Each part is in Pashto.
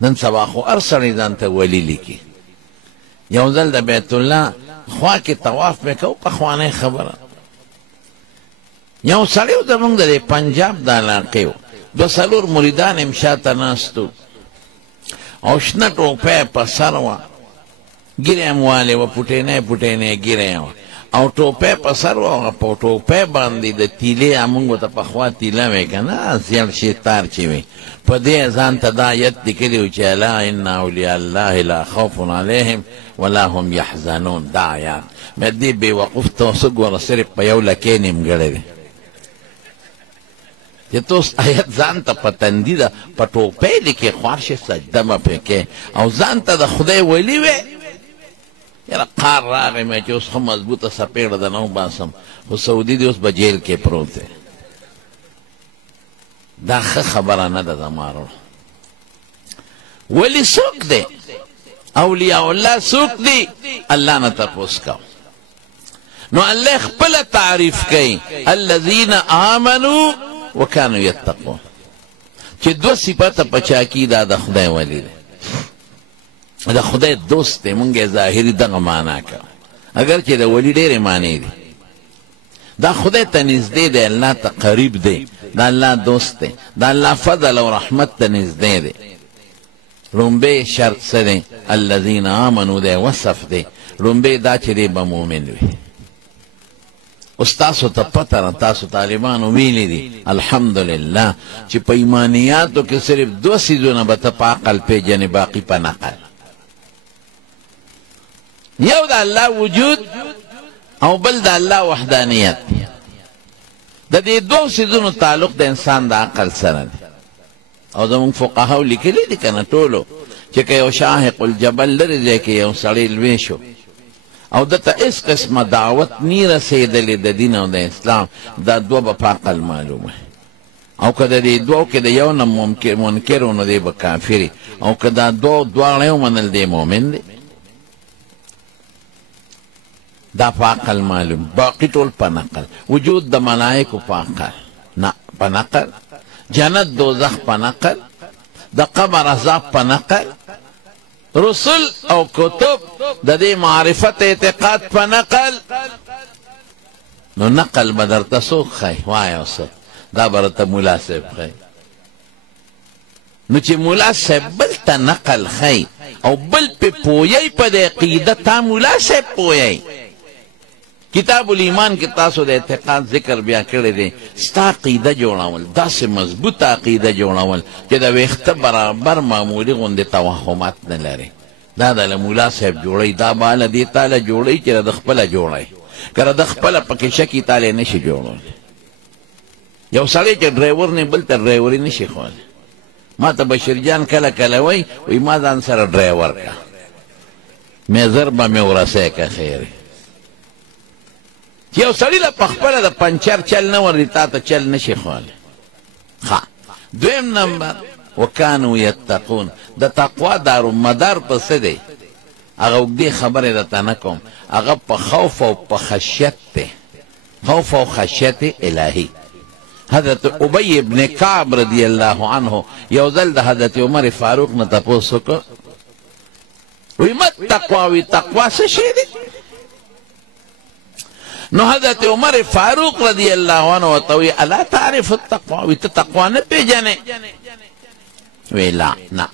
نن سبا خو هر سړی ځان ته ولي لیکي. یو ځل د بیت الله خوا کې طواف مې کو، پخوانۍ خبره. یو سړی و زمونږ د پنجاب د علاقې و، دوه څلور مریدان هم شاته ناست و او شنه ټوپۍ په سر وه، ږیرې هم والې وه، پوټینۍ پوټینۍ ږیرې وه او ټوپۍ په سر وه. په ټوپۍ باندې د تیلې موږ ورته پخوا تیله وی که نه، زیړ شي تار چې وي، په دې ځان ته دا آیت لیکلي و چې الا ان اولیاء الله لا خوف علیهم ولا هم یحزنون. دا آیات مې دې بېوقوف ته اوس ګوره صرف په یو لکۍ نیمګړی دی چې ته اوس آیت ځان ته په تندي ده په ټوپۍ لیکې، خوار شي سجده به پرې کې او ځان ته د خدای ولي وی. یاره قار راغی مې چې اوس ښه مضبوطه څپېړه ده نه وباسم، خو سعودي دی اوس به جیل کې پروت دی. دا ښه خبره نه ده زما وروڼو. ولې څوک دی اولیاء الله څوک دی؟ الله نه تپوس کو. نو الله خپله تعریف کوي الذین آمنوا وکانو یتقون، چې دوه صفته په چا کې دا د خدای ولی دی، د خدای دوست دی. مونږ یې ظاهري دغه معنا کوو، اگر چې د ولی ډېرې معنی دي. دا خدای ته نږدې دی، الله ته قریب دی، دا الله دوست دی، دا الله فضل او رحمت ته نږدې دی. لومبی شرط څه دی؟ الذین آمنو دی، وصف دی. لومبی دا چې دی به مؤمن وي. اوس تاسو ته پته ده، تاسو طالبانو ویلي دي الحمدلله چې په ایمانیاتو کې صرف دوه څیزونه به ته په عقل پېژنې، باقي په نقل. یو د الله وجود او بل د الله وحدانیت. د دې دوه څیزونو تعلق د انسان د عقل سره دی. او زمونږ فقهاو لیکلي دي که نه ټولو چې که یو شاهق الجبل لرې ځای کې یو سړی لوی شو او دته هېڅ قسمه دعوت نی رسېدلې د دین او د اسلام، دا دوه به په عقل معلومه. او که د دې دوو کې د یو نه منکر و نو دی به کافر، او که دا دواړه ومنل دی مؤمن دی. دا په عقل معلوم، باقي ټول په نقل. وجود د ملائکو په عقل نه، په نقل. جنت دوزخ په نقل. د قبر عذاب په نقل. رسل او کتب د دې معرفت اعتقاد په نقل. نو نقل به درته څوک ښایي؟ وایه اوس دا به راته ملا صاحب ښایي. نو چې ملا صاحب بل ته نقل ښایي او بل پې پویی په د عقیده، تا ملا صاحب پویی. کتاب الایمان کې تاسو د اعتقاد ذکر بیا کړی دی. ستا عقیده جوړول، داسې مضبوطه عقیده جوړول چې د ویښته برابر معمولي غوندې توهمات نه لري. دا د له ملا صاحب جوړوي، دا به هله دې تاله جوړوي چې د خپله جوړوي، که د خپله پکې شکي تاله نه شي جوړولی. یو سړی چې ډرایور نه بل ته ډرایوري نه شي ښولی. ما ته بشیر جان کله کله وایي ما ځان سره ډرایور که، میزر به مې ورسی که خیر. چې یو سړي له پخپله د پنچر چل نه ورځي، تا ته چل نه شي ښولی. ښه، دویم نمبر وکانو یتقون. د تقوا دارومدار په څه دی؟ هغه اوږدې خبرې درته نه کوم، هغه په خوف او په خشیت دی. خوف او خشیت الهي. حضرت ابی ابن کعب رضی الله عنه یو ځل د حضرت عمر فاروق نه تپوس وکړ، وی مت تقوا؟ وی تقوا څه شی دی؟ نو حضرت عمر فاروق رضی الله عنه ورته وی الا تعرف التقوا؟ وی ته تقوا نه پېژنې؟ وی لا نه.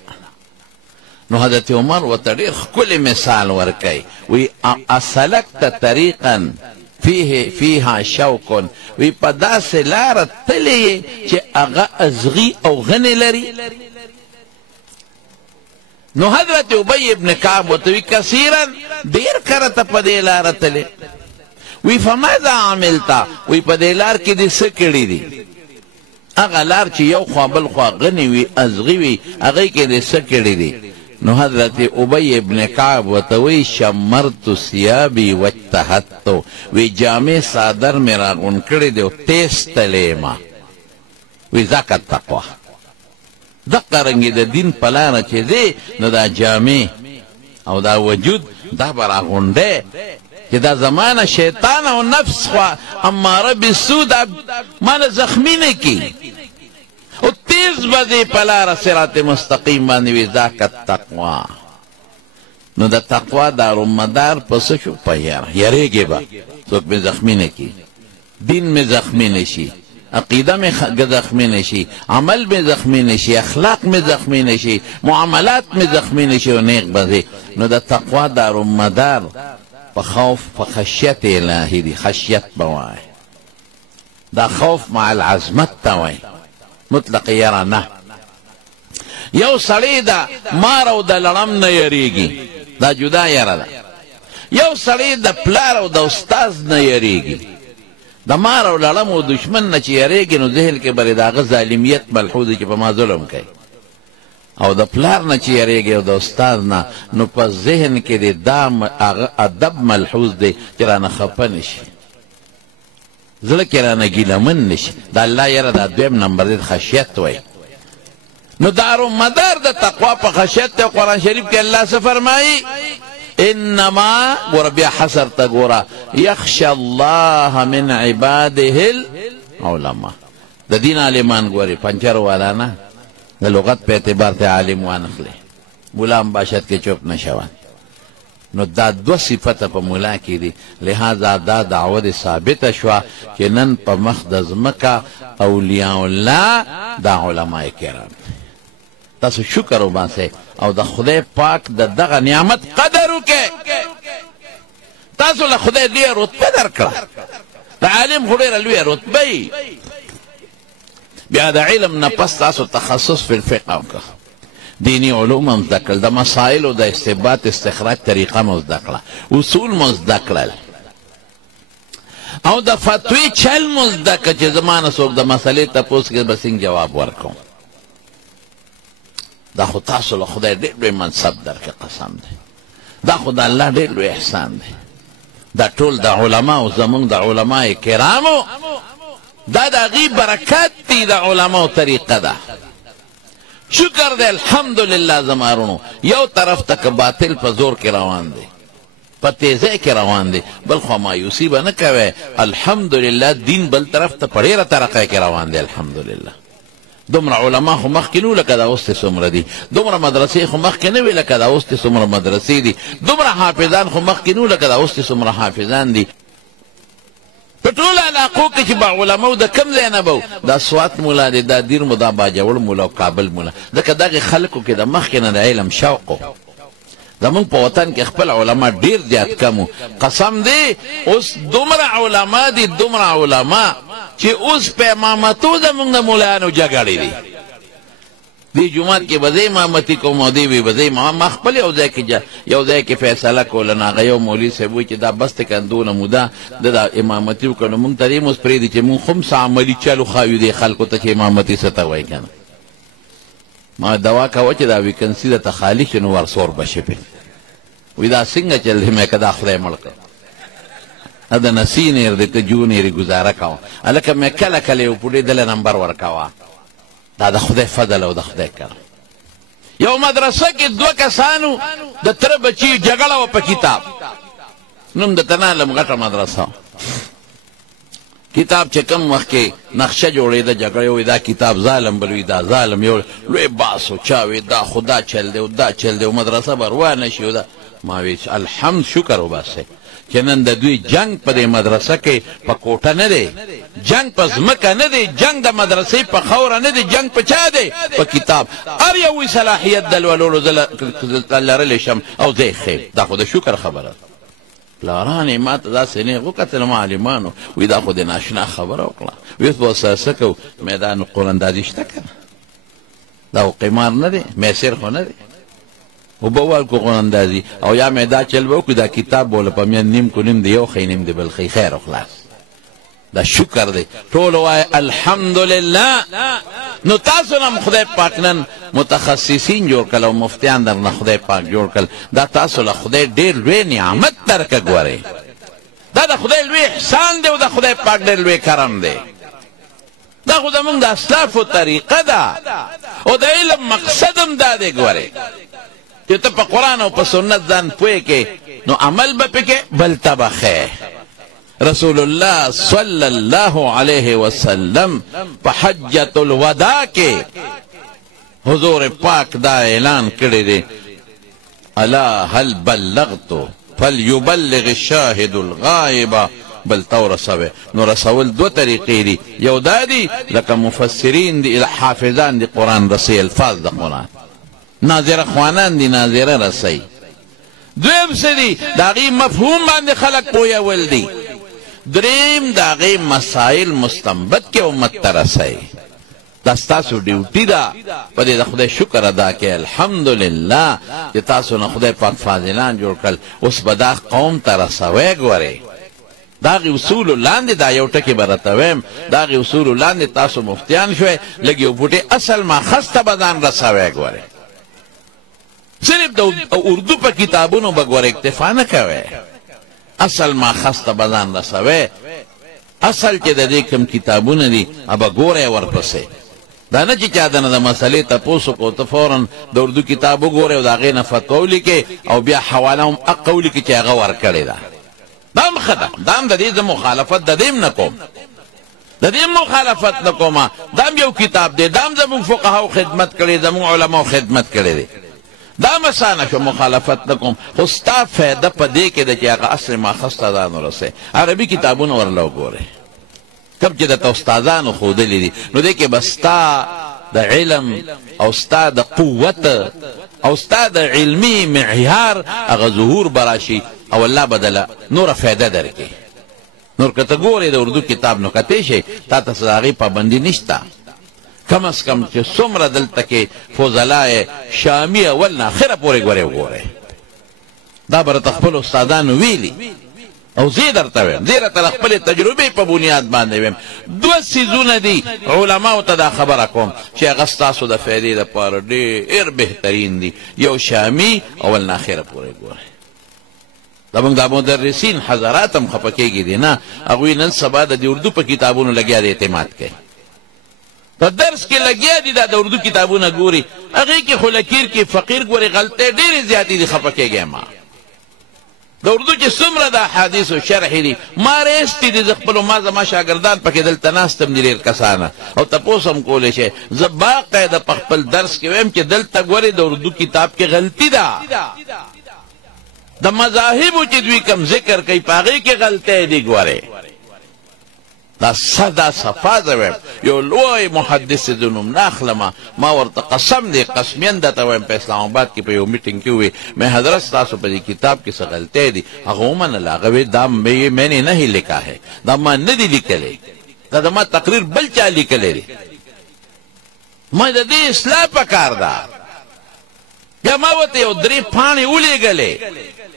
نو حضرت عمر ورته ډېر ښکلی مثال ورکوي، وی اسلکت طریقا فیها شوق. وی په داسې لاره تللی چې هغه ازغي او غنې لري. نو حضرت ابی ابن کعب ورته وی کثیرا، ډېر کله ته په دې لاره تللی. وی فماذا عملتا؟ وی په دې لار کې دې څه کړي دي؟ هغه لار چې یو خوا بل خوا غنې وي، ازغي وي، هغې کې دې څه کړي دي؟ نو حضرت ابی ابن کعب ورته وی شمرت ثیابي واجتهدت. وی جامې صادر مې راغونډ کړی دی او تیز تلی ما. وی ذاک التقوا. دقه رنګې د دین په لاره چې دی، نو دا جامې او دا وجود دا به راغونډی چې دا زمانه شیطان او نفس خوا اماره بالسوء دا مانه زخمی نه کی. او تیز بزی پلار صراط مستقیم باندې وی ذاک التقوا. نو د تقوا دارو مدار پس شو پیر یریږي با څوک به زخمی نه کی، دین میں زخمی نشی، عقیدہ میں زخمی نشی، عمل میں زخمی نشی، اخلاق میں زخمی نشی، معاملات میں زخمی نشی و نیک بزی. نو دا تقوا دارو مدار پا خوف پا خشیت الہی دی، خشیت بوائی دا خوف مع العظمت تاوئی مطلق یرا نه. یو سړی دا مارو دا لړم نه یریږي، دا جدا یرا دا. یو سړی دا پلار او دا استاز نه یریږي، د مار او لړم او دشمن نه چې یریږي نو ذهن کې بلې د هغه ظالمیت ملحوظ چې په ما ظلم کوي، او د پلار نه چې یریږي او د استاد نه نو په ذهن کې د دا ادب ملحوظ دی چې رانه خفه نشي، زړه کې رانه ګیلمن نشي. د الله یره دا دویم نمبر دی خشیت وایي. نو دارو مدار د تقوا په خشیت دی. قرآن شریف کې الله څه فرمایي؟ انما گورا بیا حسر تا گورا یخشى الله من عباده العلماء. دا دین عالمان گوری پنچر والا نا دا لغت پہ اعتبار تے عالم وانخلے، مولام باشد کے چوپ نشوان. نو دا دو صفت پا مولا کی دی، لہذا دا دعوت ثابت شوا کہ نن پا مخدز مکا اولیاء اللہ دا علماء کرام. تاسو شکر و باسے او دا خدای پاک دا دغا نعمت قدر وکے. تاسو لا خدای لوی رتبه درکړه، دا عالم خو ډېره لویه رتبه یي. بیا د علم نه پس تاسو تخصص فی الفقه وکړه، دینی علوم هم زده کړل، د مسایلو د استنباط استخراج طریقه مو زده کړه، اصول مو زده کړل، او د فتوی چل مو زده کړه چې زما نه څوک د مسئلې تپوس کې به څنګه جواب ورکوم. دا خو تاسو له خدای ډېر لوی منصب درکې قسم دی. دا خو د الله ډېر لوی احسان دی. دا ټول د علماو زمونږ د علماء کرامو دا د هغې برکات دي، د علماو طریقه ده. شکر دی الحمدلله زما رونو. یو طرف ته که باطل په زور کې روان دی، په تیزۍ کې روان دی، بل خوا مایوسي به نه کوئ. الحمدلله دین بل طرف ته په ډېره ترقۍ کې روان دی. الحمدلله دومره علما خو مخکې نه وو لکه دا اوس ته څومره دي، دومره مدرسې خو مخکې نه وې لکه دا اوس ته څومره مدرسې دي، دومره حافظان خو مخکې نه وو لکه دا اوس ته څومره حافظان دي. په ټولو علاقو کې چې به علماو د کوم ځای نه به دا سوات مولا دی، دا دیر مو، دا باجوړ مولا او کابل مولا، ځکه دغې خلکو کې د مخکې نه د علم شوق و. زمونږ په وطن کې خپل علما ډېر زیات کم و. قسم دی اوس دومره علما دي، دومره علما چې اوس په امامتو زمونږ د مولایانو جګړې دي. دی جومات کې به زه امامتي کوم او دی وی به زه ما خپل یو ځای کې فیصله کوله، نو هغه یو مولوي صاحب وایي چې دا بس ته که دونه موده د امامتي وکړو نو مونږ ته دې اوس پرېږدي چې مونږ هم څه عملي چل وښایو دې خلکو ته چې امامتي څه ته وایي که نه. ما دوا کوه چې دا ویکنسي درته خالي شي نو ورسور به شي پې. وی دا څنګه چل دی؟ مې که دا خدای مړ کړ د نسینیر دی که جونیرې ګزاره کوه هلکه مې کله کله یو پوډې دله نمبر ورکوه. دا د خدای فضل او د خدای کرم. یو مدرسه کې دوه کسانو د تره بچي جګړه وه په کتاب، نوم د تنالم غټه مدرسه. کتاب چې کم وخت کې نقشه جوړېده جګړې وی دا کتاب ظالم بل وي دا ظالم، یو لوی باس و چا وی دا خو دا چل دی او دا چل دی او مدرسه به روانه شي. ما وی الحمد شکر وباسئ چې نن د دوی جنگ په دې مدرسه کې په کوټه نه دی، جنگ په ځمکه نه دی، جنگ د مدرسې په خاوره نه دی، جنگ په چا دی؟ په کتاب. هر یو صلاحیت د لولولو زه لرلی شم او زه یې ښیم. دا خو د شکر خبره ده. پلارانې ما ته داسې نیغ وکتل معلمانو، وی دا خو د ناشنا خبره وکړه. وی اوس به ورسره څه کوو؟ میدان قراندازي شته که نه؟ دا خو قمار نه دی، میسر خو نه دی. او به وال کو قراندازي او یا مې دا چل به وکړو دا کتاب بوله په میان نیم کو نیم دی یو ښی نیم دی بل ښی، خیر او خلاص. دا شکر دی. ټول وایه الحمدلله. نو تاسو نه خدای پاک نن متخصصین جوړ کړل او مفتیان درنه خدای پاک جوړ کړل. دا تاسو له خدای ډېر لوی نعمت درکه ګورئ. دا د خدای لوی احسان دی او د خدای پاک ډېر لوی کرم دی. دا خو زمونږ د اسلافو طریقه ده او د علم مقصد هم دا دی. ګورئ چې ته په قرآن او په سنت ځان پوهې کې نو عمل به پکې بل ته به ښې. رسول الله صلی الله علیہ وسلم په حجۃ الوداع کې حضور پاک دا اعلان کړی دی الا هل بلغت فليبلغ الشاهد الغائب بل تو رسوه. نو رسول دو طریقې دي، یو دا دي لکه مفسرین دي حافظان دي قرآن رسی الفاظ د قرآن، ناظره خوانان دي ناظره رسی. دویم څه دي د هغې مفهوم باندې خلک پوهول دي. دریم د هغې مسایل مستنبط کې امت ته رسی. دا ستاسو ډیوټي ده، په دې د خدای شکر ادا کړئ الحمدلله چې تاسو نه خدای پاک فاضلان جوړ کړل. اوس به دا قوم ته رسوئ. ګورئ دا غي اصول لاندې دا یو ټکی برته ویم، دا غي اصول لاندې تاسو مفتیان شوئ لږ یو بوټي اصل ماخذ ته به ځان رسوئ. ګورئ صرف د اردو په کتابونو به ګورئ اکتفا نه کوئ، اصل ماخذ ته به ځان رسوئ. اصل چې د دې کوم کتابونه دي به ګورئ ورپسې. دا نه چې چا دنه د مسلې تپوس وکړو ته فوراً د اردو کتاب وګورئ او د هغې نه فتوا ولیکئ او بیا حواله هم حقه ولیکئ چې هغه ورکړې ده. دا هم ښه ده، دا هم د دې زه مخالفت د دې هم نه کوم، د دې هم مخالفت نه کوم. دا هم یو کتاب دی، دا هم زموږ فقهاو خدمت کړی، زموږ علماو خدمت کړی دی. دا هم اسانه شو، مخالفت نه کوم. خو ستا فایده په دې کې ده چې هغه اصل ماخذ ته ځان ورسئ. عربي کتابونه ورله وګورئ کوم چې درته استادانو ښودلي دي، نو دې کې به ستا د علم او ستا د قوت او ستا د علمي معیار هغه ظهور به راشي او الله بدله نوره فایده درکړي. نور که ته ګورې د اردو کتاب نو کتی شي تا ته د هغې پابندي نشته. کم از کم چې څومره دلته کې فضلای شامي اول نه اخره پورې ګورئ دا به راته خپلو استادانو ویلي او زه درته ویم، زه درته خپلې تجربې په بنیاد باندې ویم. دوه څیزونه دي علماو ته دا خبره کوم چې هغه ستاسو د فایدې دپاره ډېر بهترین دي. یو شامي اول نه اخره پورې ګورئ. زموږ دا مدرسین حضرات هم خفه کېږي دي نه، هغوی نن سبا د دې اردو په کتابونو لګیا دي اعتماد کوي. په درس کې لګیا دي دا د اردو کتابونه ګوري، هغې کې خو لکیر کې فقیر ګوري غلطۍ ډېرې زیاتې دي. خفه کېږی ما د اردو چې څومره د احادیثو شرح دي ما ریستی دي، زه خپلو ما زما شاګردان پکې دلته ناست هم دي ډېر کسانه او تپوس هم کولی شئ. زه باقاعده په خپل درس کې ویم چې دلته ګورې د اردو کتاب کې غلطي ده، د مذاهبو چې دوی کم ذکر کوي په هغې کې غلطۍ دي. ګورې دا صدا صفا زه ویم یو لوی محدث د نوم نه اخلمه، ما ورته قسم دی قسمین درته ویم په اسلام آباد کې په یو میټینګ کې ووی مې حضرت ستاسو په دې کتاب کې څه غلطۍ دي. هغه ومنله، هغه وی دا میں نے نہیں لکھا ہے، دا ما نه دي لیکلی، دا د ما تقریر بل چا لیکلی دی. ما د دې اصلاح پکار ده. بیا ما ورته یو 3 پاڼې ولیږلې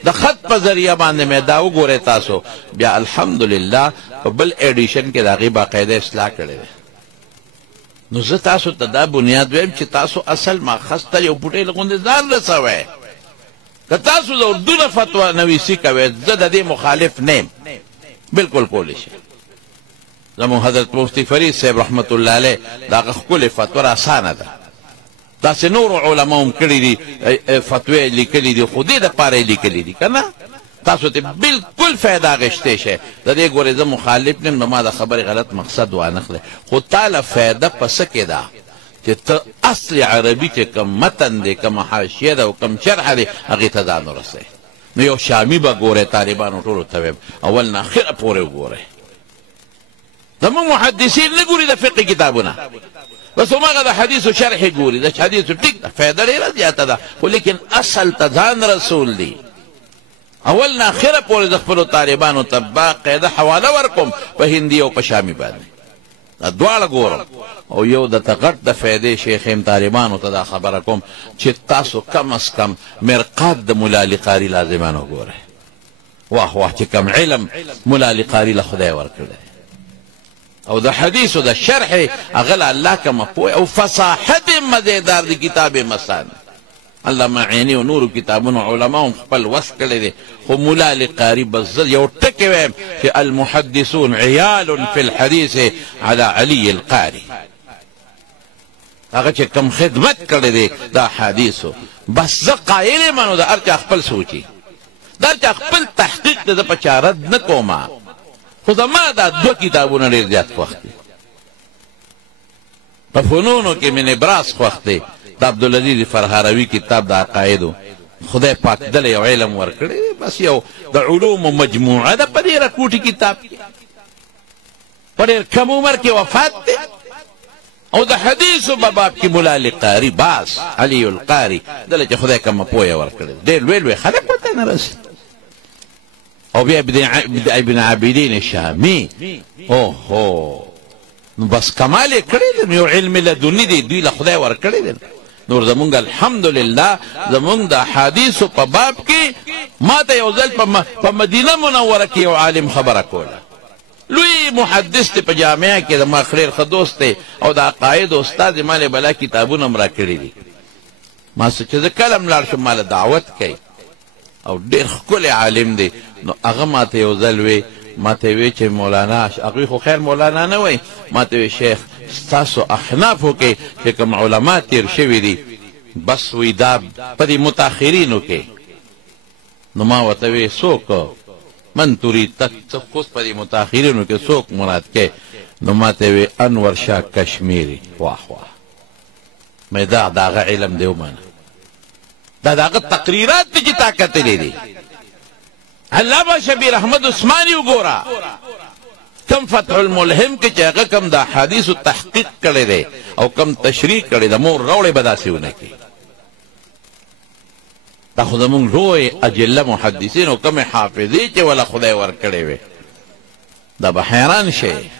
د خط په ذریعه باندې مې دا وګورئ تاسو. بیا الحمدلله په بل ایډیشن کې د هغې باقاعده اصلاح کړې ده. نو زه تاسو ته دا بنیاد ویم چې تاسو اصل ماخذ ته یو بوټی غوندې ځان رسوئ. که تاسو د اردو نه فتوا نویسي کوئ زه د دې مخالف نه یم، بلکل کولی شئ. زموږ حضرت مفتی فرید صاحب رحمت الله علیه د هغه ښکلې فتوا اسانه ده. داسې نورو علماو هم کړي دي فتوې لیکلي دي، خو دې دپاره یې لیکلي دي که نه تاسو ته بلکل فایده اخیستی شئ. د دې ګورې زه مخالف نیم، نو ما د خبرې غلط مقصد وانخلی، خو تا له فایده په څه کې ده چې ته اصل عربي چې کم متن دی، کم حاشیه ده او کم شرح دی هغې ته ځان ورسئ. نو یو شامي به ګورئ، طالبانو ټولو ته ویم اول نه اخره پورې وګورئ. زموږ محدثین نه ګوري د فقه کتابونه، بس هماغه د حدیثو شرح ګوري. د حدیثو ټیک ده فایده ډېره زیاته ده، خو لیکن اصل ته ځان رسول دی. اول نه اخره پورې د خپلو طالبانو ته باقاعده حواله ورکوم په هندي او په شامي باندې، دا دواړه ګورم. او یو درته غټ د فایدې شیخ یم طالبانو ته دا خبره کوم چې تاسو کم از کم مرقات د ملا علي قاري لازمانه وګورئ. واه واه چې کم علم ملا علي قاري له خدای ورکړی او د حدیثو د شرح هغه له الله کومه پوهه او فصاحت مزیدار د کتاب مسان. علامه عیني او نورو کتابونو علماو هم خپل وس کړی دی، خو ملا علي قاري بس زه یو ټکی ویم چې المحدثون عیال فی الحدیث علی علي القاري. هغه چې کم خدمت کړی دی د حدیثو، بس زه قایل یم نو د هر چا خپل سوچي، د هر چا خپل تحقیق دی، زه په چا رد نه کومه. خو زما دا دو کتابونه ډېر زیات خوښ دي. په فنونو کې مې نبراس خوښ دی، د عبدالعزیز فرهاروي کتاب د عقایدو. خدای پاک دله یو علم ورکړی، بس یو د علومو مجموعه ده په دې رکوټي کتاب کې. په ډېر کم عمر کې وفات دی. او د حدیثو په باب کې مولا علي قاري باس علي القاري دله چې خدای کومه پوهه ورکړې، ډېر لوی لوی خلک ورته نه رسي. او بیا ابن عابدین شامي، اوهو نو بس کمال یې کړی دی، یو علم لدني دی دوی له خدای ورکړی دی. نور زمونږ الحمدلله زمونږ د احادیثو په باب کې ما ته یو ځل په مدینه منوره کې یو عالم خبره کوله، لوی محدث دی په جامعه کې، زما ډېر ښه دوست دی او د عقایدو استاد یې ما له بلا کتابونه هم راکړي دي. ما څه چې زه کله هم لاړ شم ما له دعوت کوي او ډېر ښکلی عالم دی. نو هغه ما ته یو ځل وی، ما ته وی چې مولانا، هغوی خو خیر مولانا نه وی، ما ته وی شیخ ستاسو احنافو کې چې کوم علما تیر شوي دي بس وی دا په دې متاخرینو کې. نو ما ورته وی څوک من تريد تخص په دې متاخرینو کې څوک مراد کې؟ نو ما ته وی انور شاه کشمیری. واه واه مې دا دغه علم دی ومنه، دا دغه تقریرات دي چې تا کتلې دي. علامه شبیر احمد عثماني وګوره کم فتح الملهم کې چې هغه کم د احادیثو تحقیق کړی دی او کم تشریح کړی د مور راوړې به داسې ونه کړي. دا خو زمونږ لوی اجله محدثین او کمې حافظې چې وله خدای ورکړی وې دا به حیران شي.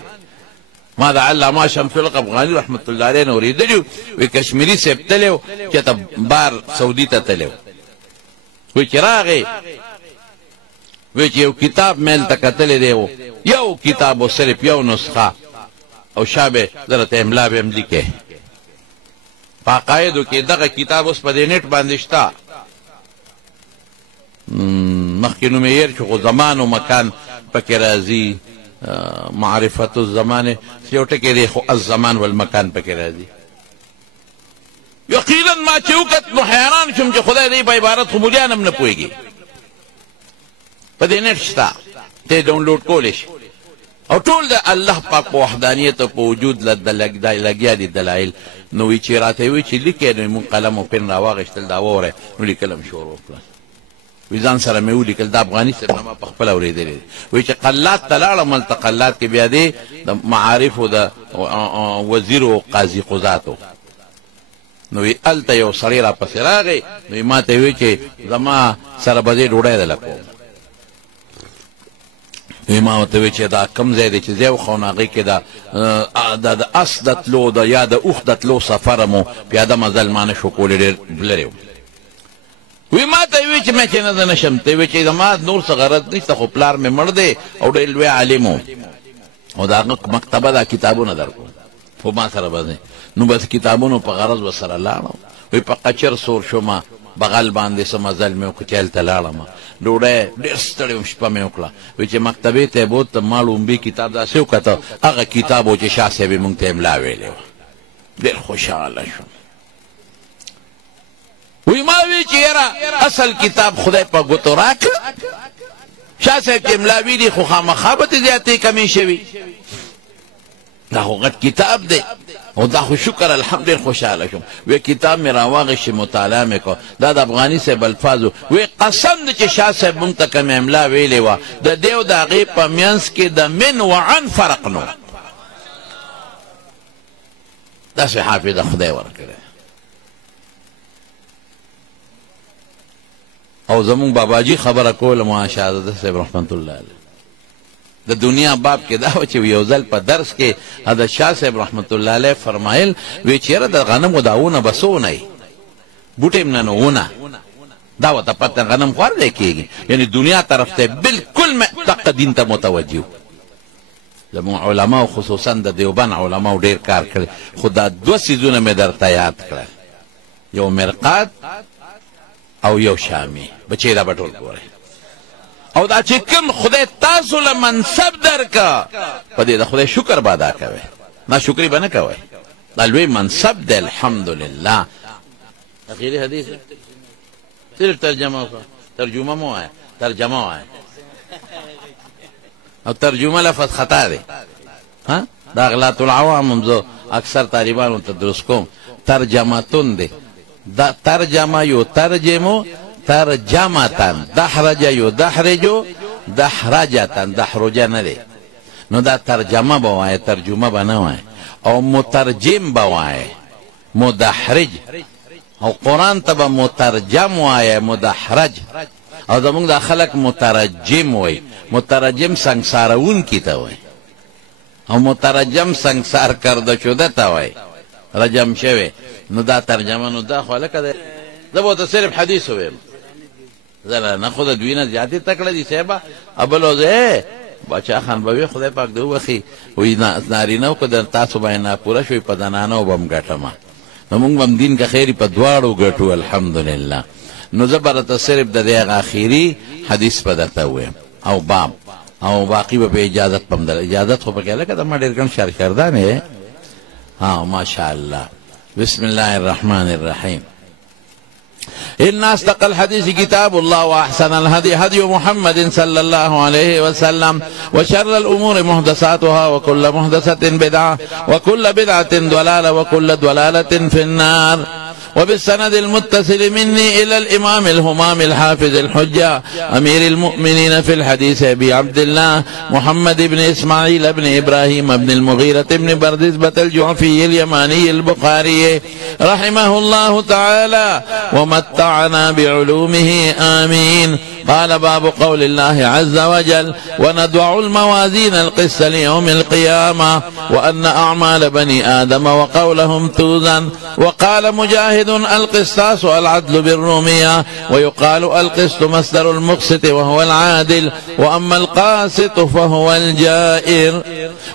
ما د علامه شمس الحق افغاني رحمت الله علیه نه اورېدلي وی کشمیري صاحب تللی و چېرته بار سعودي ته تللی و، وی چې راغی وی چې یو کتاب میل ته کتلی دی و، یو کتاب و صرف یو نسخه او شابه درته املا به هم لیکې. په عقایدو کې دغه کتاب اوس په دې نیټ باندې شته، مخکې نوم یې هېر شو خو زمان و مکان پکې راځي، معرفت الزمان یو ټکی دی خو الزمان والمکان پکې راځي. یقینا ما چې وکت نو حیران شم چې خدای دی په عبارت خو مولیان هم نه پوهېږي. په دې نیټ شته، ته ډاونلوډ کولی شي او ټول د الله پاک په وحدانیت او په وجود لګیا دي دلایل. نو وی چې راته وی چې لیکې نو مونږ قلم او پن راواغېستل دا واورئ نو لیکل هم شروع کړل. وی ځان سره مې ولیکل د افغاني صاحب نه ما په خپله اورېدلی دی. وی چې قلات ته لاړم هلته قلات کې بیا دی د معارفو د وزیرو قاضي قضاتو. نو وی هلته یو سړی راپسې راغی، نو ما ته وی چې زما سره به دې ډوډۍ دله کوم. وی ما ورته وی چې دا کم ځای دی چې ځای وښونه هغې کې د اس د تلو د یا د اوښ د تلو سفر مو پیاده مزل ما نه شو کولی، ډېر لرې و. وی ما ته وی چې مې چې نه زه نشم، ته وی چې زما نور څه غرض نشته خو پلار مې مړ دی او ډېر لوی عالم و او د هغه مکتبه دا کتابونه درکړو خو ما سره به ځې. نو بس کتابونو په غرض به سره لاړم. وی په قچر سور شومه بغل باندې څه مزل مې وکړو چې هلته لاړم ډوډۍ ډېر ستړی وم شپه مې وکړه. وی چې مکتبې ته یې بوت ما لومبي کتاب داسې وکته هغه کتاب و چې شاه صاحب یې مونږ ته املا ویلې وه. ډېر خوشحاله شوم. وی ما وی چې یاره اصل کتاب خدای په ګوتو راکړه، شاه صاحب چې املا ویلي خو خامخا به ته زیاتې کمې شوي، دا خو غټ کتاب دی او دا خو شکر الحمد ډېر خوشحاله شوم. وی کتاب مې راواغېشي مطالعه مې کړه، دا د افغاني صاحب الفاظ وی قسم دی چې شاه صاحب مونږ ته کومې املا ویلې وه د دې او د هغې په منځ کې د من و عن فرق نو. داسې حافظه خدای ورکړی. او زمونږ باباجي خبره کوله ما شهزاده صاحب رحمت الله علیه د دنیا باب کې دا و چې یو ځل په درس کې حضرت شاه صاحب رحمت الله علیه فرمایل وی چې یاره د غنمو دا ونه به څه ونه یي بوټې هم نه نو ونه دا ورته پته غنم خو هر ځای کېږي، یعنې دنیا طرف ته بلکل دقه دین ته متوجه و. زمونږ علماو خصوصا د دیوبند علماو ډېر کار کړی، خو دا دوه څیزونه مې درته یاد کړل، یو مرقات او یو شامي. بچې دا به ټول ګورئ. او دا چې کوم خدای تاسو له منصب درکه په دې د خدای شکر به ادا کوئ، ناشکري به نه کوئ. دا لوی منصب دی الحمدلله. اخیری حدیث صرف ترجمه وکړه، ترجمه مو وایه، ترجمه وایه. او ترجمه لفظ خطا دی ها دا اغلاط العوام هم زه اکثر طالبانو ته درس کوم ترجمتون دی دا ترجمه یو ترجمو ترجمتن دحرج یو دحرجو دحرجتن دحرجه نه دی نو دا ترجمه بوایه ترجمه بنوایه او مترجم بوایه مدحرج او قرآن ته به مترجم وایه مدحرج او زمونږ دا خلک مترجم وای مترجم سنگسارون کی ته وای او مترجم سنگسار کرده شده ته وای رجم شوی نو دا ترجمه نو دا خو لکه زه به ته صرف حدیث ویم زه نه خو د دوی نه زیاتې تکړه دي صاحبه ابلو زه باچا خان به خدای پاک دې وخی وی نارینه کو د تاسو باندې نه پوره شوی په زنانو بم ګټما نو موږ هم دین کا خیری په دواړو ګټو الحمدلله نو زبرت صرف د دې اخیری حدیث په دته ویم او باب او باقی به اجازت پم در اجازت خو په کې لکه د ما ډیر ګڼ شر کردانه ها ماشاءالله بسم الله الرحمن الرحيم إن أصدق الحديث كتاب الله وأحسن الهدي هدي محمد صلى الله عليه وسلم وشر الأمور محدثاتها وكل محدثة بدعة وكل بدعة ضلالة وكل ضلالة في النار وبالسند المتصل مني إلى الإمام الهمام الحافظ الحجة أمير المؤمنين في الحديث أبي عبد الله محمد بن إسماعيل بن إبراهيم بن المغيرة بن بردزبة الجعفي اليماني البخاري رحمه الله تعالى ومتعنا بعلومه آمين. قال باب قول الله عز وجل وندع الموازين القسط ليوم القيامة وأن أعمال بني آدم وقولهم توزن. وقال مجاهد القسطاس العدل بالرومية ويقال القسط مصدر المقسط وهو العادل وأما القاسط فهو الجائر.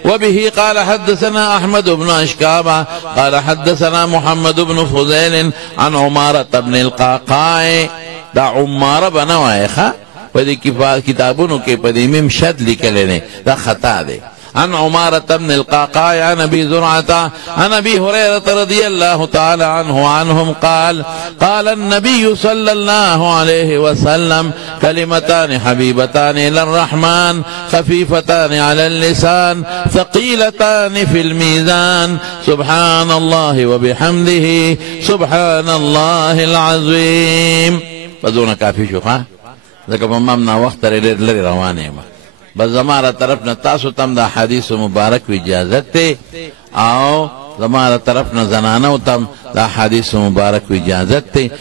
وبه قال حدثنا أحمد بن أشكابة قال حدثنا محمد بن فضيل عن عمارة بن القعقاع دا عمارة بنوائخة پدی کتابونو کې پدی میم شد لیکل نه دا خطا دی. عن عمارة بن القعقاع عن أبي زرعة عن أبي هريرة رضي الله تعالى عنهم قال قال النبي صلى الله عليه وسلم كلمتان حبيبتان إلى الرحمن خفيفتان على اللسان ثقيلتان في الميزان سبحان الله وبحمده سبحان الله العظيم. بدون کافی شو ها ځکه په مامنا وخت لري روانه ما بس زماره طرف نه تاسو تم دا حدیث مبارک اجازت ته او زماره طرف نه زنانه تم دا حدیث مبارک اجازت ته.